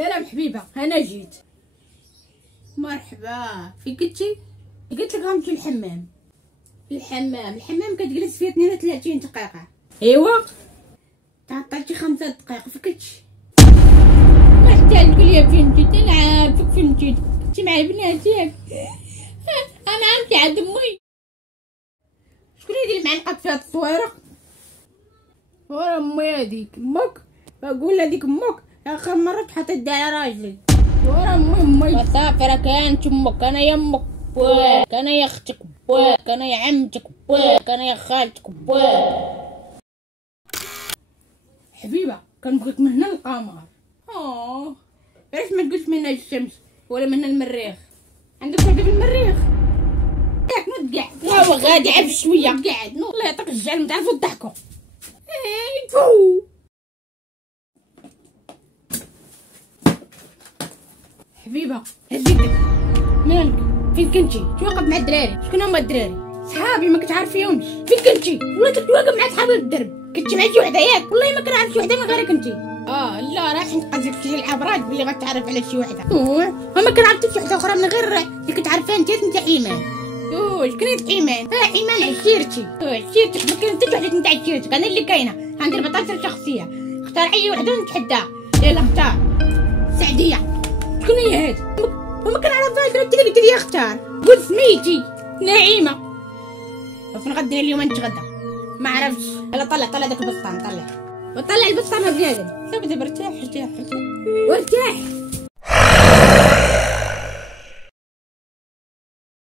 سلام حبيبه، انا جيت. مرحبا، فين كنتي؟ قلت لك غنمشي للحمام. الحمام كتجلس فيه 32 دقيقة. ايوا تعطلتي 5 دقائق، فين كنتي؟ ما حتى تقول لي فين مشيت، انا عارفك فين مشيت. كنتي مع البنات ياك؟ انا عمتي عند امي. شكون هادي اللي معلقة فيها التصويرة؟ ورا امي هذيك. امك؟ بقول لهاديك امك اخر مرة تحطي يدها على راجلي. ورا امي. صافي راه كانت امك، انا يا امك بواك، انا يا اختك بواك، انا يا عمتك بواك، انا يا خالتك بواك. حبيبه كنبغيك من هنا للقمر. علاش ما تقولش من هنا الشمس ولا من هنا المريخ؟ عندك وحده في المريخ؟ ياك نوض قاعد. هو غادي عف شويه. قاعد نوض، الله يعطيك الجعل، متعرفوا تضحكوا. فو حبيبه هزيتك. مالك؟ فين كنتي؟ توقف مع الدراري. شكون هما الدراري؟ صحابي ما كتعرفيهمش. فين كنتي؟ ولا كنت واقف مع صحابي في الدرب؟ كنتي مع شي وحده ياك؟ والله ما كنعرف شي وحده من غيرك انتي. لا راه حيت قصدك شي العبرات بلي غتعرف على شي وحده. وما كنعرف حتى شي وحده اخرى من غير اللي كنت عارفاها انت ايمان. شكون هاد ايمان؟ ايمان عشيرتي. عشيرتك؟ ما كاين حتى وحده نتاع عشيرتك، انا اللي كاينه. عندي 14 شخصيه، اختار اي وحده ونتحداها. يلا اختار. سعديه. شكون هي هادي؟ وما كنعرفهاش، انت اللي قلت لي اختار. قول سميتي. نعيمه. فين غدينا اليوم نتغدى؟ ما عرفتش. يلا طلع داك البسطام، طلع البسطام بنادم. دابا ارتاح. وارتاح.